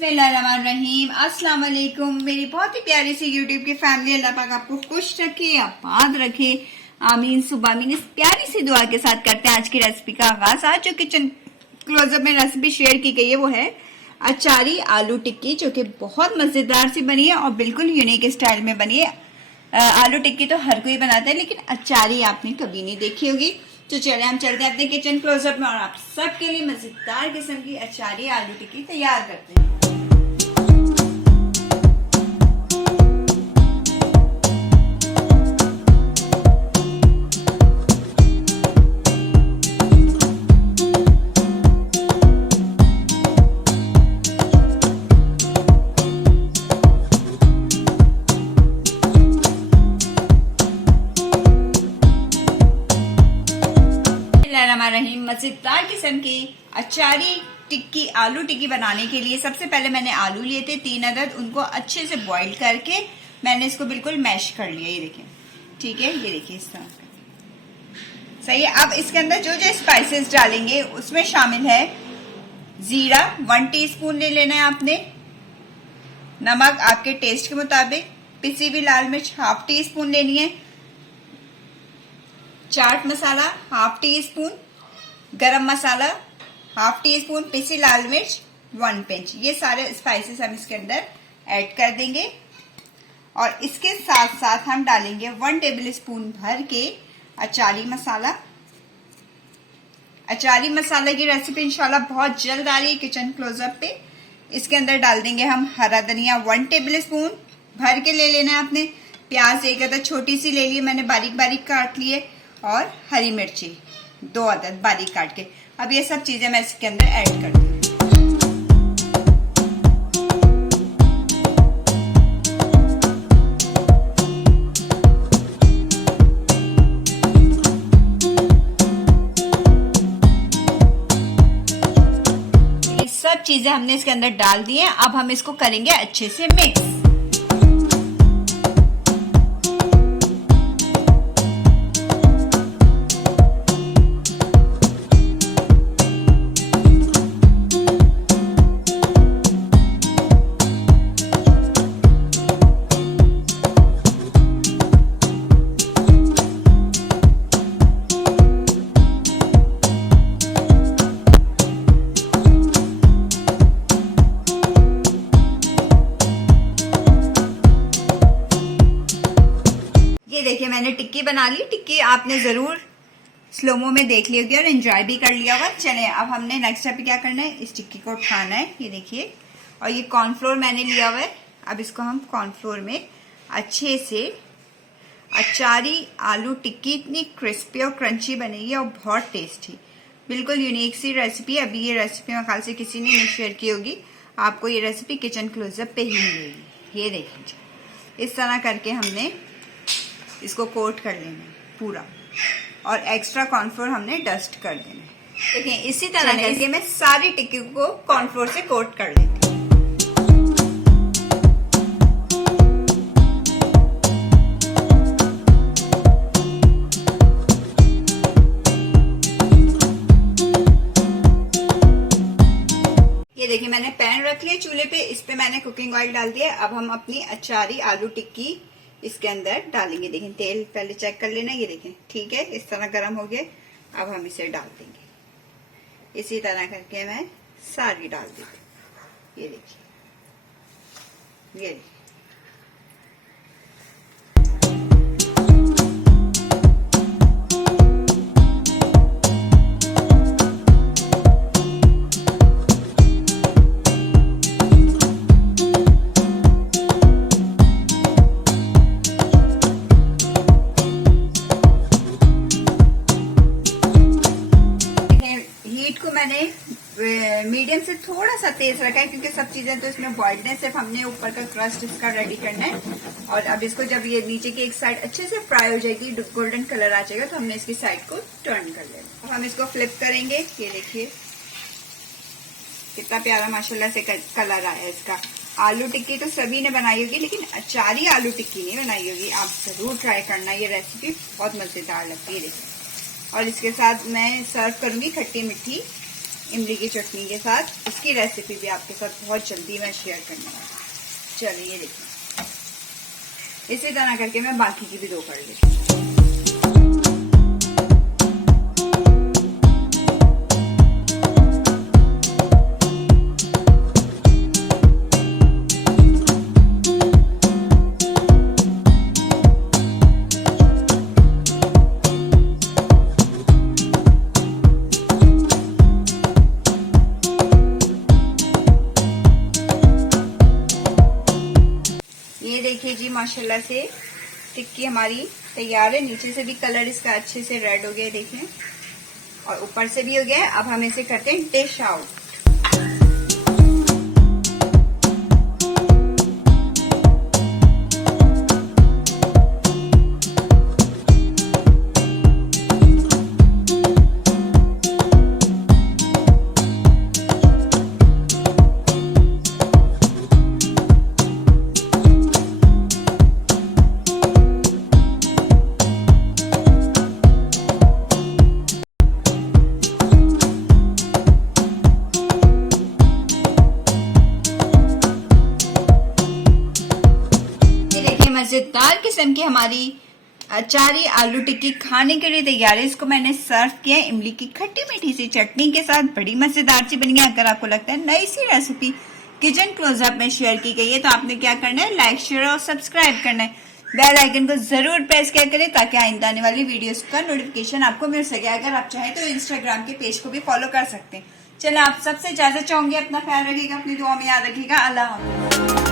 बिस्मिल्लाहिर्रहमानिर्रहीम। अस्सलाम वालेकुम। मेरी बहुत ही प्यारी सी यूट्यूब की फैमिली, अल्लाह पाक आपको खुश रखे, आबाद रखे, आमीन सुबह आमीन। इस प्यारी सी दुआ के साथ करते हैं आज की रेसिपी का आगाज। आज जो किचन क्लोजअप में रेसिपी शेयर की गई है वो है अचारी आलू टिक्की, जो कि बहुत मजेदार सी बनी है और बिल्कुल यूनिक स्टाइल में बनी है। आलू टिक्की तो हर कोई बनाता है, लेकिन अचारी आपने कभी नहीं देखी होगी। तो चले हम चलते हैं अपने किचन क्लोजअप में और आप सबके लिए मजेदार किस्म की अचारी आलू टिक्की तैयार करते हैं। मजेदार किस्म की अचारी टिक्की आलू टिक्की बनाने के लिए सबसे पहले मैंने आलू लिए थे 3 अदद। उनको अच्छे से बॉईल करके मैंने इसको बिल्कुल मैश कर लिया। ये देखिए, ठीक है, ये देखिए इस तरह सही है। अब इसके अंदर जो जो स्पाइसेस डालेंगे उसमें शामिल है जीरा 1 टीस्पून ले लेना है आपने, नमक आपके टेस्ट के मुताबिक, पिसी हुई लाल मिर्च 1/2 टीस्पून लेनी है, चाट मसाला 1/2 टीस्पून, गरम मसाला 1/2 टीस्पून, पिसी लाल मिर्च 1 पिंच। ये सारे स्पाइसेस हम इसके अंदर ऐड कर देंगे और इसके साथ साथ हम डालेंगे 1 टेबल स्पून भर के अचारी मसाला। अचारी मसाले की रेसिपी इंशाल्लाह बहुत जल्द आ रही है किचन क्लोजअप पे। इसके अंदर डाल देंगे हम हरा धनिया 1 टेबल स्पून भर के ले लेना है आपने। प्याज 1 अदद छोटी सी ले लिए मैंने, बारीक बारीक काट लिए, और हरी मिर्ची 2 अदद बारीक काट के। अब ये सब चीजें मैं इसके अंदर ऐड कर दूंगी। ये सब चीजें हमने इसके अंदर डाल दी हैं। अब हम इसको करेंगे अच्छे से मिक्स। देखिए मैंने टिक्की बना ली। टिक्की आपने जरूर स्लोमो में देख ली होगी और एंजॉय भी कर लिया होगा। चले अब हमने नेक्स्ट स्टेप क्या करना है, इस टिक्की को उठाना है। ये देखिए, और ये कॉर्नफ्लोर मैंने लिया हुआ है। अब इसको हम कॉर्नफ्लोर में अच्छे से अचारी आलू टिक्की इतनी क्रिस्पी और क्रंची बनेगी और बहुत टेस्टी, बिल्कुल यूनिक सी रेसिपी। अभी ये रेसिपी मेरे ख्याल से किसी ने नहीं शेयर की होगी। आपको ये रेसिपी किचन क्लोजअप पे ही मिलेगी। ये देखिए, इस तरह करके हमने इसको कोट कर लेना है पूरा, और एक्स्ट्रा कॉर्नफ्लोर हमने डस्ट कर देना है। देखिए इसी तरह करके मैं सारी टिक्की को कॉर्नफ्लोर से कोट कर लेती हूँ। ये देखिए मैंने पैन रख लिया चूल्हे पे, इस पे मैंने कुकिंग ऑयल डाल दिया। अब हम अपनी अचारी आलू टिक्की इसके अंदर डालेंगे। देखें तेल पहले चेक कर लेना। ये देखें ठीक है, इस तरह गर्म हो गया। अब हम इसे डाल देंगे। इसी तरह करके मैं सारी डाल देती। ये देखिए, ये देखिए। मैंने मीडियम से थोड़ा सा तेज रखा है, क्योंकि सब चीजें तो इसमें बॉइल्ड है, सिर्फ हमने ऊपर का क्रस्ट इसका रेडी करना है। और अब इसको जब ये नीचे की एक साइड अच्छे से फ्राई हो जाएगी, गोल्डन कलर आ जाएगा, तो हमने इसकी साइड को टर्न कर लेना। अब हम इसको फ्लिप करेंगे। ये देखिए कितना प्यारा माशाल्लाह से कलर आया है इसका। आलू टिक्की तो सभी ने बनाई होगी, लेकिन अचारी आलू टिक्की नहीं बनाई होगी। आप जरूर ट्राई करना, ये रेसिपी बहुत मजेदार लगती है। देखिए, और इसके साथ मैं सर्व करूंगी खट्टी मीठी इमली की चटनी के साथ। इसकी रेसिपी भी आपके साथ बहुत जल्दी मैं शेयर करने वाली हूँ। चलिए ये देखिए, इसी तरह करके मैं बाकी की भी 2 कर लेती हूँ। ये देखिए जी, माशाल्लाह से टिक्की हमारी तैयार है। नीचे से भी कलर इसका अच्छे से रेड हो गया देखिए, और ऊपर से भी हो गया है। अब हम इसे करते हैं डिश आउट। मजेदार किस्म की हमारी अचारी आलू टिक्की खाने के लिए तैयार है। इसको मैंने सर्व किया है इमली की खट्टी मीठी सी चटनी के साथ। बड़ी मजेदार सी बनी है। अगर आपको लगता है नई सी रेसिपी किचन क्लोजअप में शेयर की गई है तो आपने क्या करना है, लाइक शेयर और सब्सक्राइब करना है। बेल आइकन को जरूर प्रेस किया करें ताकि आइंदा आने वाली वीडियोस का नोटिफिकेशन आपको मिल सके। अगर आप चाहें तो इंस्टाग्राम के पेज को भी फॉलो कर सकते हैं। चलो, आप सबसे इजाजत चाहूंगी। अपना ख्याल रखिएगा, अपनी दुआ में याद रखिएगा। अल्लाह हाफ़िज़।